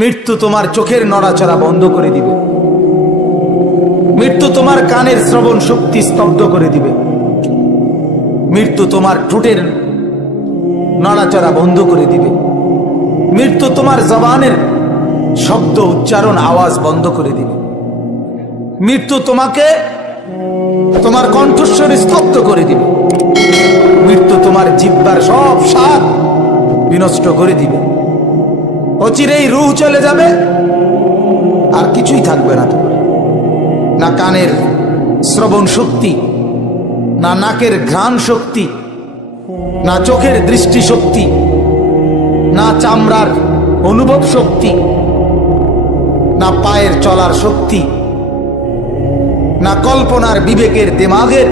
মৃত্যু তোমার চোখের নড়াচড়া বন্ধ করে দিবে, মৃত্যু তোমার কানের শ্রবণ শক্তি স্তব্ধ করে দিবে, মৃত্যু তোমার ঠোঁটের নড়াচড়া বন্ধ করে দিবে, মৃত্যু তোমার জবানের শব্দ উচ্চারণ আওয়াজ বন্ধ করে দিবে, মৃত্যু তোমাকে তোমার কণ্ঠস্বর স্তব্ধ করে দিবে, মৃত্যু তোমার জিহ্বার সব স্বাদ বিনষ্ট করে দিবে। অচিরেই রূহ চলে যাবে, আর কিছুই থাকবে না তোমার, না কানের শ্রবণ শক্তি, না নাকের ঘ্রাণ শক্তি, না চোখের দৃষ্টি শক্তি, না চামড়ার অনুভব শক্তি, না পায়ের চলার শক্তি, না কল্পনার বিবেকের দিমাগের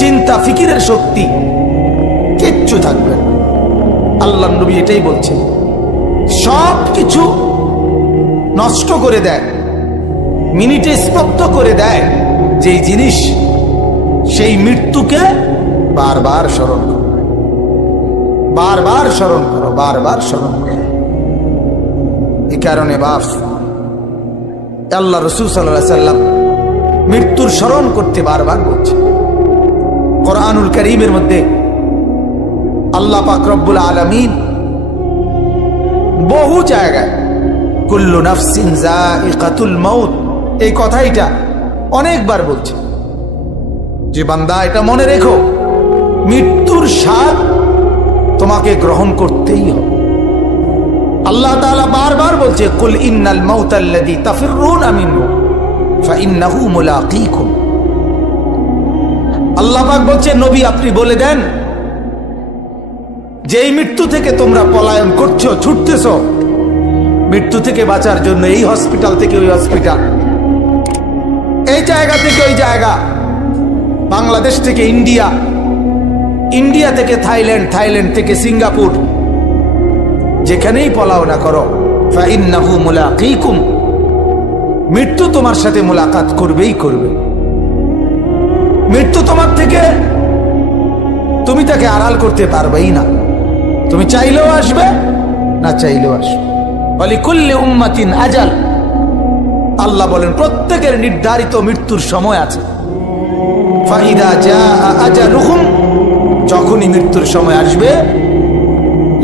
চিন্তা ফিকিরের শক্তি, কিচ্ছু থাকবে না। আল্লাহর নবী এটাই বলছেন, সব কিছু নষ্ট করে দেয়, মিনিটে স্তব্ধ করে দেয় যেই জিনিস, সেই মৃত্যুকে বারবার স্মরণ করো, বারবার স্মরণ করো, বারবার স্মরণ করো। এই কারণে বাপ, আল্লাহ রাসূল সাল্লাল্লাহু আলাইহি সাল্লাম মৃত্যুর স্মরণ করতে বারবার বলছে। কোরআনুল কারীমের মধ্যে আল্লাহ পাক রব্বুল আলামিন বহু জায়গায় কুল্লু নাফসিন যায়িকাতুল মাউত এই কথাইটা অনেকবার বলছে যে বান্দা এটা মনে রেখো, মৃত্যুর স্বাদ তোমাকে গ্রহণ করতেই হবে। আল্লাহ তাআলা বারবার বলছে, কুল ইন্নাল মাউতাল্লাযী তাফিররুনা মিনহু ফাইন্নাহু মুলাকীকুম। আল্লাহ পাক বলছে, নবী আপনি বলে দেন, যেই মৃত্যু থেকে তোমরা পলায়ন করছো, ছুটতেছো, মৃত্যু থেকে বাঁচার জন্য এই হসপিটাল থেকে ওই হসপিটাল, এই জায়গা থেকে ওই জায়গা, বাংলাদেশ থেকে ইন্ডিয়া, ইন্ডিয়া থেকে থাইল্যান্ড, থাইল্যান্ড থেকে সিঙ্গাপুর, যেখানেই পলাও না করো, ফাইন্নাহু মুলাকীকুম, মৃত্যু তোমার সাথে মুলাকাত করবেই করবে। মৃত্যু তোমার থেকে, তুমি তাকে আড়াল করতে পারবেই না, তুমি চাইলেও আসবে, না চাইলেও আসবে। ওয়ালিকুল্লি উম্মাতিন আজাল, আল্লাহ বলেন প্রত্যেকের নির্ধারিত মৃত্যুর সময় আছে। ফাইদা জাআ আজালুহুম, যখনই মৃত্যুর সময় আসবে,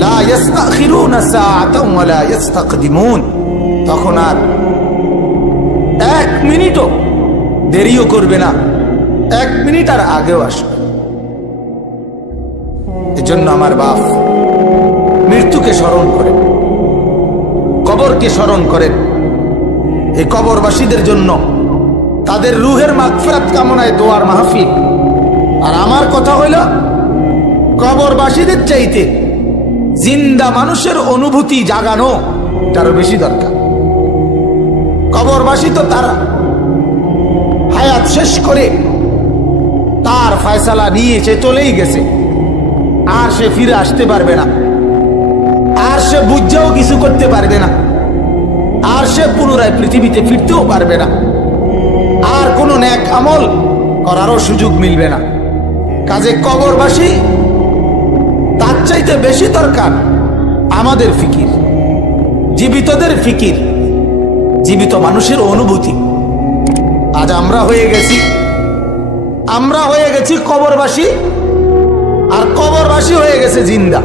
লা ইস্তাখিরুনা সাআতান ওয়া লা ইস্তাকদিমুন, তখন আর এক মিনিটও দেরিও করবে না, এক মিনিট আর আগেও আসবে। এজন্য আমার বাপ মৃত্যুকে স্মরণ করেন, কবরকে স্মরণ করেন। এই কবরবাসীদের জন্য তাদের রূহের মাগফিরাত কামনায় দোয়ার মাহফিল। আর আমার কথা হইল, কবরবাসীদের চাইতে জিন্দা মানুষের অনুভূতি জাগানো তারও বেশি দরকার। কবরবাসী তো তারা হায়াত শেষ করে তার ফয়সালা নিয়ে সে চলেই গেছে, আর সে ফিরে আসতে পারবে না, আর সে বুঝেও কিছু করতে পারবে না, আর সে পুনরায় পৃথিবীতে ফিরতেও পারবে না, আর কোনো নেক আমল করারও সুযোগ মিলবে না। কাজে কবরবাসী তার চাইতে বেশি দরকার আমাদের ফিকির, জীবিতদের ফিকির, জীবিত মানুষের অনুভূতি। আজ আমরা হয়ে গেছি কবরবাসী, আর কবরবাসী হয়ে গেছে জিন্দা।